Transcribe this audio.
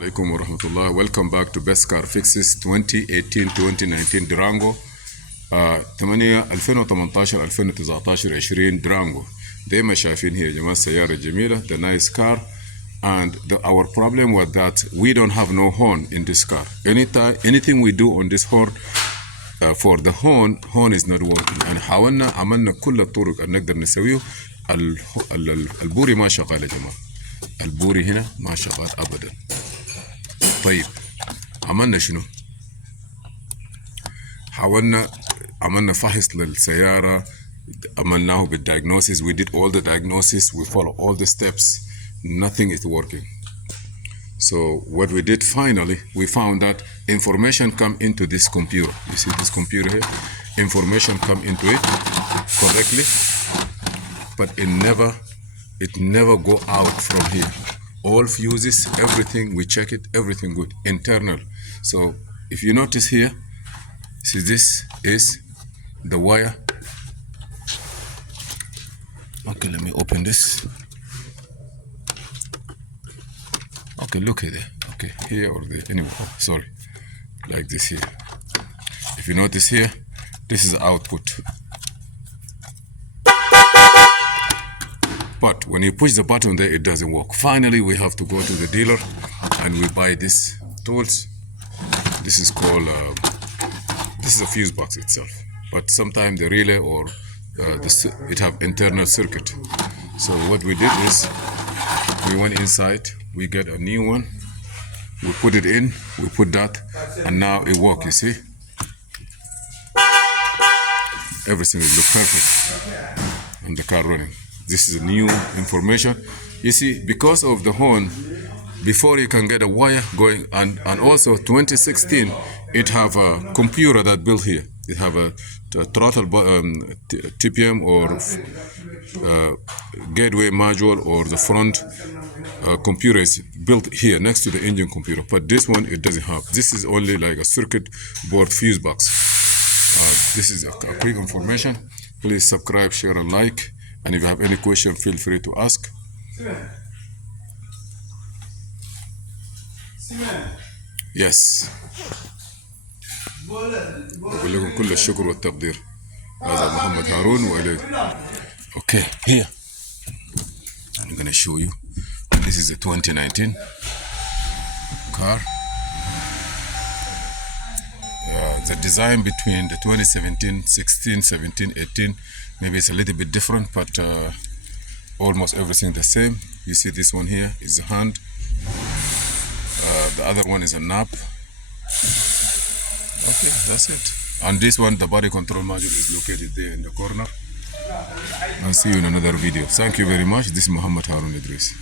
عليكم ورحمة الله. Welcome back to Best Car Fixes 2018-2019 Durango 2018-2019 Durango. زي ما شايفين هي يا جماعة السيارة الجميلة, the nice car, and our problem was that we don't have no horn in this car. Anything we do on this horn for the horn is not working. يعني عملنا كل الطرق اللي نقدر نسويه. البوري ما شغال يا جماعة, البوري هنا ما شغال أبدا. طيب عملنا شنو؟ عملنا فحص للسيارة, عملناه بالdiagnosis. We did all the diagnosis, we follow all the steps, nothing is working. So what we did finally, we found that information come into this computer. You see this computer here? Information come into it correctly, but it never go out from here. All fuses, everything, we check it, everything good, internal. So if you notice here, see this is the wire. Okay, let me open this. Okay, look at it. Okay, here or there, anyway, oh, sorry, like this here. If you notice here, this is the output. But when you push the button there, it doesn't work. Finally, we have to go to the dealer and we buy these tools. This is called, this is a fuse box itself. But sometimes the relay or it have internal circuit. So what we did is, we went inside, we get a new one, we put it in, we put that, and now it works, you see? Everything will look perfect and the car running. This is new information. You see, because of the horn, before you can get a wire going, and also 2016, it have a computer that built here. It have a throttle TPM or gateway module, or the front computer is built here next to the engine computer. But this one, it doesn't have. This is only like a circuit board fuse box. This is a quick information. Please subscribe, share, and like. And if you have any question, feel free to ask. Yes. أقول لكم كل الشكر والتقدير. هذا محمد هارون وإليك. Okay, here I'm gonna show you. This is a 2019 car. The design between the 2017, 16, 17, 18, maybe it's a little bit different, but almost everything the same. You see this one here is a hand. The other one is a knob. Okay, that's it. And this one, the body control module, is located there in the corner. I'll see you in another video. Thank you very much. This is Muhammad Harun Idris.